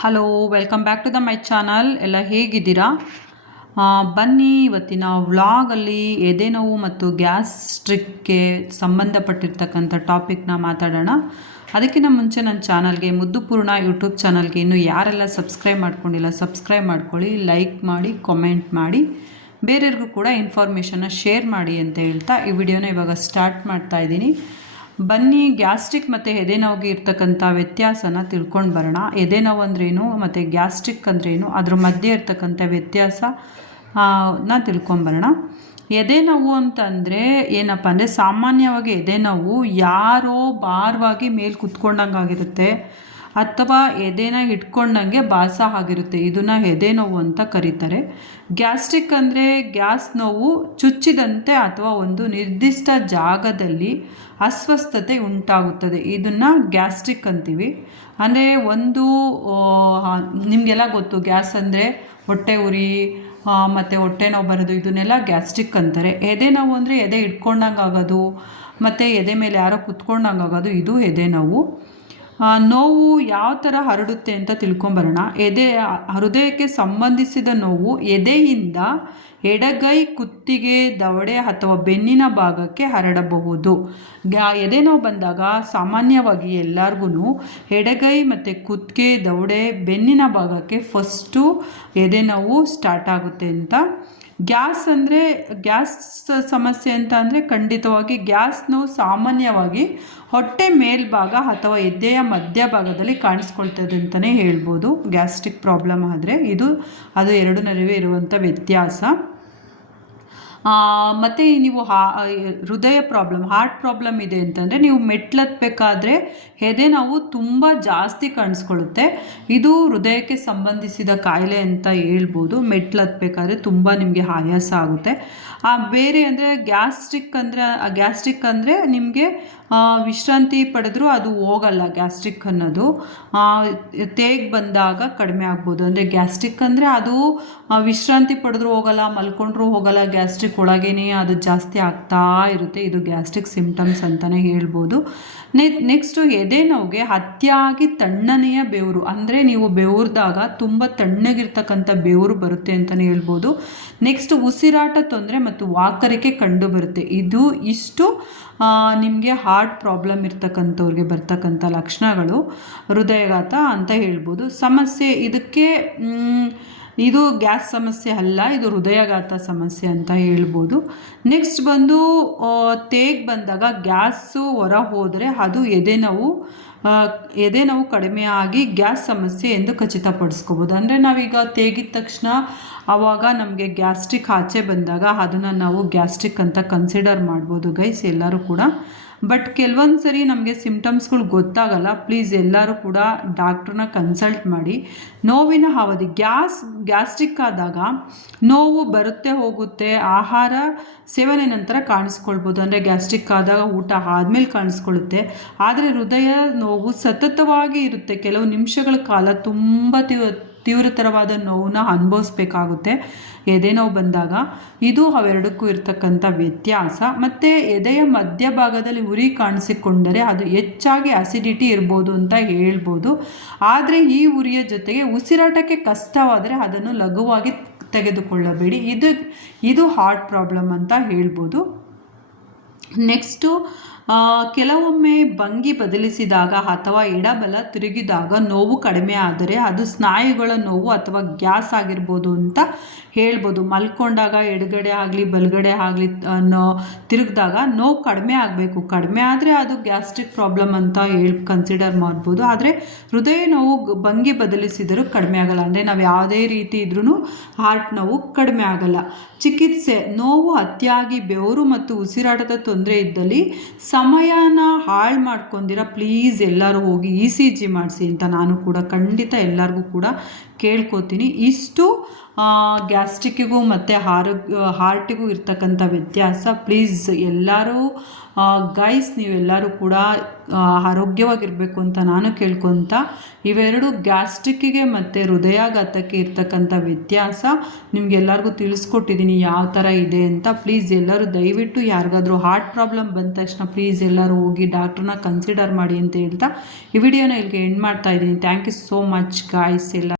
Hello, welcome back to my channel. ಎಲ್ಲ ಹೇಗಿದ್ದೀರಾ? ಬನ್ನಿ, ಇವತ್ತಿನ ವ್ಲಾಗಲ್ಲಿ ಎದೆ ನೋವು ಮತ್ತು ಗ್ಯಾಸ್ಟ್ರಿಕ್ಗೆ ಸಂಬಂಧಪಟ್ಟಿರ್ತಕ್ಕಂಥ ಟಾಪಿಕ್ನ ಮಾತಾಡೋಣ. ಅದಕ್ಕಿಂತ ಮುಂಚೆ ನನ್ನ ಚಾನಲ್ಗೆ ಮುದ್ದುಪೂರ್ಣ ಯೂಟ್ಯೂಬ್ ಚಾನಲ್ಗೆ ಇನ್ನೂ ಯಾರೆಲ್ಲ ಸಬ್ಸ್ಕ್ರೈಬ್ ಮಾಡ್ಕೊಂಡಿಲ್ಲ ಸಬ್ಸ್ಕ್ರೈಬ್ ಮಾಡ್ಕೊಳ್ಳಿ, ಲೈಕ್ ಮಾಡಿ, ಕಾಮೆಂಟ್ ಮಾಡಿ, ಬೇರೆಯವ್ರಿಗೂ ಕೂಡ ಇನ್ಫಾರ್ಮೇಷನ್ನ ಶೇರ್ ಮಾಡಿ ಅಂತ ಹೇಳ್ತಾ ಈ ವಿಡಿಯೋನ ಇವಾಗ ಸ್ಟಾರ್ಟ್ ಮಾಡ್ತಾ ಇದ್ದೀನಿ. ಬನ್ನಿ, ಗ್ಯಾಸ್ಟ್ರಿಕ್ ಮತ್ತು ಎದೆ ನೋವಿಗೆ ಇರ್ತಕ್ಕಂಥ ವ್ಯತ್ಯಾಸನ ತಿಳ್ಕೊಂಡು ಬರೋಣ. ಎದೆ ನೋವು ಅಂದ್ರೇನು ಮತ್ತು ಗ್ಯಾಸ್ಟ್ರಿಕ್ ಅಂದ್ರೇನು, ಅದ್ರ ಮಧ್ಯೆ ಇರ್ತಕ್ಕಂಥ ವ್ಯತ್ಯಾಸ ತಿಳ್ಕೊಂಬರೋಣ. ಎದೆ ನೋವು ಅಂತಂದರೆ ಏನಪ್ಪ ಅಂದರೆ, ಸಾಮಾನ್ಯವಾಗಿ ಎದೆ ನೋವು ಯಾರೋ ಭಾರವಾಗಿ ಮೇಲೆ ಕುತ್ಕೊಂಡಂಗೆ ಆಗಿರುತ್ತೆ ಅಥವಾ ಎದೆನ ಇಟ್ಕೊಂಡಂಗೆ ಬಾಸ ಆಗಿರುತ್ತೆ. ಇದನ್ನು ಎದೆ ನೋವು ಅಂತ ಕರೀತಾರೆ. ಗ್ಯಾಸ್ಟ್ರಿಕ್ ಅಂದರೆ ಗ್ಯಾಸ್ ನೋವು ಚುಚ್ಚಿದಂತೆ ಅಥವಾ ಒಂದು ನಿರ್ದಿಷ್ಟ ಜಾಗದಲ್ಲಿ ಅಸ್ವಸ್ಥತೆ ಉಂಟಾಗುತ್ತದೆ. ಇದನ್ನು ಗ್ಯಾಸ್ಟ್ರಿಕ್ ಅಂತೀವಿ. ಅಂದರೆ ಒಂದು ನಿಮಗೆಲ್ಲ ಗೊತ್ತು, ಗ್ಯಾಸ್ ಅಂದರೆ ಹೊಟ್ಟೆ ಉರಿ ಮತ್ತು ಹೊಟ್ಟೆ ನೋವು ಬರೋದು, ಇದನ್ನೆಲ್ಲ ಗ್ಯಾಸ್ಟ್ರಿಕ್ ಅಂತಾರೆ. ಎದೆ ನೋವು ಅಂದರೆ ಎದೆ ಇಟ್ಕೊಂಡಂಗೆ ಆಗೋದು ಮತ್ತು ಎದೆ ಮೇಲೆ ಯಾರೋ ಕುತ್ಕೊಂಡಂಗೆ ಆಗೋದು, ಇದು ಎದೆ ನೋವು. ನೋವು ಯಾವ ಥರ ಹರಡುತ್ತೆ ಅಂತ ತಿಳ್ಕೊಂಬರೋಣ. ಹೃದಯಕ್ಕೆ ಸಂಬಂಧಿಸಿದ ನೋವು ಎದೆಯಿಂದ ಎಡಗೈ, ಕುತ್ತಿಗೆ, ದವಡೆ ಅಥವಾ ಬೆನ್ನಿನ ಭಾಗಕ್ಕೆ ಹರಡಬಹುದು. ಎದೆ ನೋವು ಬಂದಾಗ ಸಾಮಾನ್ಯವಾಗಿ ಎಲ್ಲರಿಗೂ ಎಡಗೈ ಮತ್ತು ಕುತ್ತಿಗೆ, ದವಡೆ, ಬೆನ್ನಿನ ಭಾಗಕ್ಕೆ ಫಸ್ಟು ಎದೆ ನೋವು ಸ್ಟಾರ್ಟ್ ಆಗುತ್ತೆ ಅಂತ. ಗ್ಯಾಸ್ ಸಮಸ್ಯೆ ಅಂತ ಅಂದರೆ ಖಂಡಿತವಾಗಿ ಗ್ಯಾಸ್ ನೋವು ಸಾಮಾನ್ಯವಾಗಿ ಹೊಟ್ಟೆ ಮೇಲ್ಭಾಗ ಅಥವಾ ಎದೆಯ ಮಧ್ಯಭಾಗದಲ್ಲಿ ಕಾಣಿಸ್ಕೊಳ್ತದೆ ಅಂತಲೇ ಹೇಳ್ಬೋದು. ಗ್ಯಾಸ್ಟ್ರಿಕ್ ಪ್ರಾಬ್ಲಮ್ ಆದರೆ ಅದು ಎರಡು ನಡುವೆ ಇರುವಂಥ ವ್ಯತ್ಯಾಸ. ಮತ್ತು ನೀವು ಹೃದಯ ಪ್ರಾಬ್ಲಮ್, ಹಾರ್ಟ್ ಪ್ರಾಬ್ಲಮ್ ಇದೆ ಅಂತಂದರೆ ನೀವು ಮೆಟ್ಲತ್ಬೇಕಾದ್ರೆ ಎದೆ ನೋವು ತುಂಬ ಜಾಸ್ತಿ ಕಾಣಿಸ್ಕೊಳ್ಳುತ್ತೆ. ಇದು ಹೃದಯಕ್ಕೆ ಸಂಬಂಧಿಸಿದ ಕಾಯಿಲೆ ಅಂತ ಹೇಳ್ಬೋದು. ಮೆಟ್ಲತ್ಬೇಕಾದ್ರೆ ತುಂಬ ನಿಮಗೆ ಆಯಾಸ ಆಗುತ್ತೆ. ಬೇರೆ ಅಂದರೆ ಗ್ಯಾಸ್ಟ್ರಿಕ್ ಅಂದರೆ ನಿಮಗೆ ವಿಶ್ರಾಂತಿ ಪಡೆದರೂ ಅದು ಹೋಗಲ್ಲ. ಗ್ಯಾಸ್ಟ್ರಿಕ್ ಅನ್ನೋದು ತೇಗ್ ಬಂದಾಗ ಕಡಿಮೆ ಆಗ್ಬೋದು. ಅಂದರೆ ಗ್ಯಾಸ್ಟ್ರಿಕ್ ಅಂದರೆ ಅದು ವಿಶ್ರಾಂತಿ ಪಡೆದ್ರೂ ಹೋಗಲ್ಲ, ಮಲ್ಕೊಂಡ್ರೂ ಹೋಗಲ್ಲ, ಗ್ಯಾಸ್ಟ್ರಿಕ್ ಒಳಗೇನೆ ಅದು ಜಾಸ್ತಿ ಆಗ್ತಾ ಇರುತ್ತೆ. ಇದು ಗ್ಯಾಸ್ಟ್ರಿಕ್ ಸಿಂಪ್ಟಮ್ಸ್ ಅಂತಲೇ ಹೇಳ್ಬೋದು. ನೆಕ್ಸ್ಟು ಎದೆ ನೋವಿಗೆ ಅತಿಯಾಗಿ ತಣ್ಣನೆಯ ಬೆವರು, ಅಂದರೆ ನೀವು ಬೆವರ್ದಾಗ ತುಂಬ ತಣ್ಣಗಿರ್ತಕ್ಕಂಥ ಬೆವರು ಬರುತ್ತೆ ಅಂತಲೇ ಹೇಳ್ಬೋದು. ನೆಕ್ಸ್ಟ್ ಉಸಿರಾಟ ತೊಂದರೆ ಮತ್ತು ವಾಕರಿಕೆ ಕಂಡು ಬರುತ್ತೆ. ಇಷ್ಟು ನಿಮಗೆ ಹಾರ್ಟ್ ಪ್ರಾಬ್ಲಮ್ ಇರ್ತಕ್ಕಂಥವ್ರಿಗೆ ಬರ್ತಕ್ಕಂಥ ಲಕ್ಷಣಗಳು. ಹೃದಯಾಘಾತ ಅಂತ ಹೇಳ್ಬೋದು. ಸಮಸ್ಯೆ ಇದು ಗ್ಯಾಸ್ ಸಮಸ್ಯೆ ಅಲ್ಲ, ಇದು ಹೃದಯಾಘಾತ ಸಮಸ್ಯೆ ಅಂತ ಹೇಳ್ಬೋದು. ನೆಕ್ಸ್ಟ್ ಬಂದು ತೇಗ್ ಬಂದಾಗ ಗ್ಯಾಸು ಹೊರ ಹೋದರೆ ಅದು ಎದೆ ನೋವು ಕಡಿಮೆ ಆಗಿ ಗ್ಯಾಸ್ ಸಮಸ್ಯೆ ಎಂದು ಖಚಿತಪಡಿಸ್ಕೋಬೋದು. ಅಂದರೆ ನಾವೀಗ ತೇಗಿದ ತಕ್ಷಣ ಆವಾಗ ನಮಗೆ ಗ್ಯಾಸ್ಟ್ರಿಕ್ ಆಚೆ ಬಂದಾಗ ಅದನ್ನು ನಾವು ಗ್ಯಾಸ್ಟ್ರಿಕ್ ಅಂತ ಕನ್ಸಿಡರ್ ಮಾಡ್ಬೋದು ಗೈಸ್, ಎಲ್ಲರೂ ಕೂಡ. ಬಟ್ ಕೆಲವೊಂದು ಸರಿ ನಮಗೆ ಸಿಂಪ್ಟಮ್ಸ್ಗಳು ಗೊತ್ತಾಗಲ್ಲ. ಪ್ಲೀಸ್ ಎಲ್ಲರೂ ಕೂಡ ಡಾಕ್ಟ್ರನ್ನ ಕನ್ಸಲ್ಟ್ ಮಾಡಿ. ನೋವಿನ ಅವಧಿ, ಗ್ಯಾಸ್ಟ್ರಿಕ್ ಆದಾಗ ನೋವು ಬರುತ್ತೆ ಹೋಗುತ್ತೆ, ಆಹಾರ ಸೇವನೆ ನಂತರ ಕಾಣಿಸ್ಕೊಳ್ಬೋದು. ಅಂದರೆ ಗ್ಯಾಸ್ಟ್ರಿಕ್ ಆದಾಗ ಊಟ ಆದಮೇಲೆ ಕಾಣಿಸ್ಕೊಳ್ಳುತ್ತೆ. ಆದರೆ ಹೃದಯ ನೋವು ಸತತವಾಗಿ ಇರುತ್ತೆ. ಕೆಲವು ನಿಮಿಷಗಳ ಕಾಲ ತುಂಬ ತೀವ್ರತರವಾದ ನೋವನ್ನ ಅನುಭವಿಸ್ಬೇಕಾಗುತ್ತೆ ಎದೆ ನೋವು ಬಂದಾಗ. ಇದು ಅವೆರಡಕ್ಕೂ ಇರ್ತಕ್ಕಂಥ ವ್ಯತ್ಯಾಸ. ಮತ್ತು ಎದೆಯ ಮಧ್ಯಭಾಗದಲ್ಲಿ ಉರಿ ಕಾಣಿಸಿಕೊಂಡರೆ ಅದು ಹೆಚ್ಚಾಗಿ ಅಸಿಡಿಟಿ ಇರ್ಬೋದು ಅಂತ ಹೇಳ್ಬೋದು. ಆದರೆ ಈ ಉರಿಯ ಜೊತೆಗೆ ಉಸಿರಾಟಕ್ಕೆ ಕಷ್ಟವಾದರೆ ಅದನ್ನು ಲಘುವಾಗಿ ತೆಗೆದುಕೊಳ್ಳಬೇಡಿ. ಇದು ಹಾರ್ಟ್ ಪ್ರಾಬ್ಲಮ್ ಅಂತ ಹೇಳ್ಬೋದು. ನೆಕ್ಸ್ಟು ಕೆಲವೊಮ್ಮೆ ಭಂಗಿ ಬದಲಿಸಿದಾಗ ಅಥವಾ ಎಡಬಲ ತಿರುಗಿದಾಗ ನೋವು ಕಡಿಮೆ ಆದರೆ ಅದು ಸ್ನಾಯುಗಳ ನೋವು ಅಥವಾ ಗ್ಯಾಸ್ ಆಗಿರ್ಬೋದು ಅಂತ ಹೇಳ್ಬೋದು. ಮಲ್ಕೊಂಡಾಗ ಎಡಗಡೆ ಆಗಲಿ ಬಲಗಡೆ ಆಗಲಿ ತಿರುಗಿದಾಗ ನೋವು ಕಡಿಮೆ ಆಗಬೇಕು. ಕಡಿಮೆ ಆದರೆ ಅದು ಗ್ಯಾಸ್ಟ್ರಿಕ್ ಪ್ರಾಬ್ಲಮ್ ಅಂತ ಕನ್ಸಿಡರ್ ಮಾಡ್ಬೋದು. ಆದರೆ ಹೃದಯ ನೋವು ಭಂಗಿ ಬದಲಿಸಿದರೂ ಕಡಿಮೆ ಆಗಲ್ಲ. ಅಂದರೆ ನಾವು ಯಾವುದೇ ರೀತಿ ಇದ್ರೂ ಹಾರ್ಟ್ ನೋವು ಕಡಿಮೆ ಆಗಲ್ಲ. ಚಿಕಿತ್ಸೆ, ನೋವು ಅತಿಯಾಗಿ ಬೆವರು ಮತ್ತು ಉಸಿರಾಟದ ತೊಂದರೆ ಇದ್ದಲ್ಲಿ ಸಮಯನ ಹಾಳು ಮಾಡ್ಕೊಂಡಿರ ಪ್ಲೀಸ್ ಎಲ್ಲರೂ ಹೋಗಿ ECG ಮಾಡಿಸಿ ಅಂತ ನಾನು ಕೂಡ ಖಂಡಿತ ಎಲ್ಲರಿಗೂ ಕೂಡ ಕೇಳ್ಕೊತೀನಿ. ಇಷ್ಟು ಗ್ಯಾಸ್ಟ್ರಿಕ್ಕಿಗೂ ಮತ್ತು ಹಾರ್ಟಿಗೂ ಇರ್ತಕ್ಕಂಥ ವ್ಯತ್ಯಾಸ. ಪ್ಲೀಸ್ ಎಲ್ಲರೂ ಗೈಸ್ ನೀವೆಲ್ಲರೂ ಕೂಡ ಆರೋಗ್ಯವಾಗಿರಬೇಕು ಅಂತ ನಾನು ಕೇಳ್ಕೊತ, ಇವೆರಡು ಗ್ಯಾಸ್ಟ್ರಿಕ್ಕಿಗೆ ಮತ್ತು ಹೃದಯಾಘಾತಕ್ಕೆ ಇರ್ತಕ್ಕಂಥ ವ್ಯತ್ಯಾಸ ನಿಮಗೆಲ್ಲರಿಗೂ ತಿಳಿಸ್ಕೊಟ್ಟಿದ್ದೀನಿ ಯಾವ ಥರ ಇದೆ ಅಂತ. ಪ್ಲೀಸ್ ಎಲ್ಲರೂ ದಯವಿಟ್ಟು ಯಾರಿಗಾದ್ರೂ ಹಾರ್ಟ್ ಪ್ರಾಬ್ಲಮ್ ಬಂದ ತಕ್ಷಣ ಪ್ಲೀಸ್ ಎಲ್ಲರೂ ಹೋಗಿ ಡಾಕ್ಟ್ರನ್ನ ಕನ್ಸಿಡರ್ ಮಾಡಿ ಅಂತ ಹೇಳ್ತಾ ಈ ವಿಡಿಯೋನ ಇಲ್ಲಿಗೆ ಎಂಡ್ ಮಾಡ್ತಾ ಇದ್ದೀನಿ. Thank you so much guys ಎಲ್ಲ.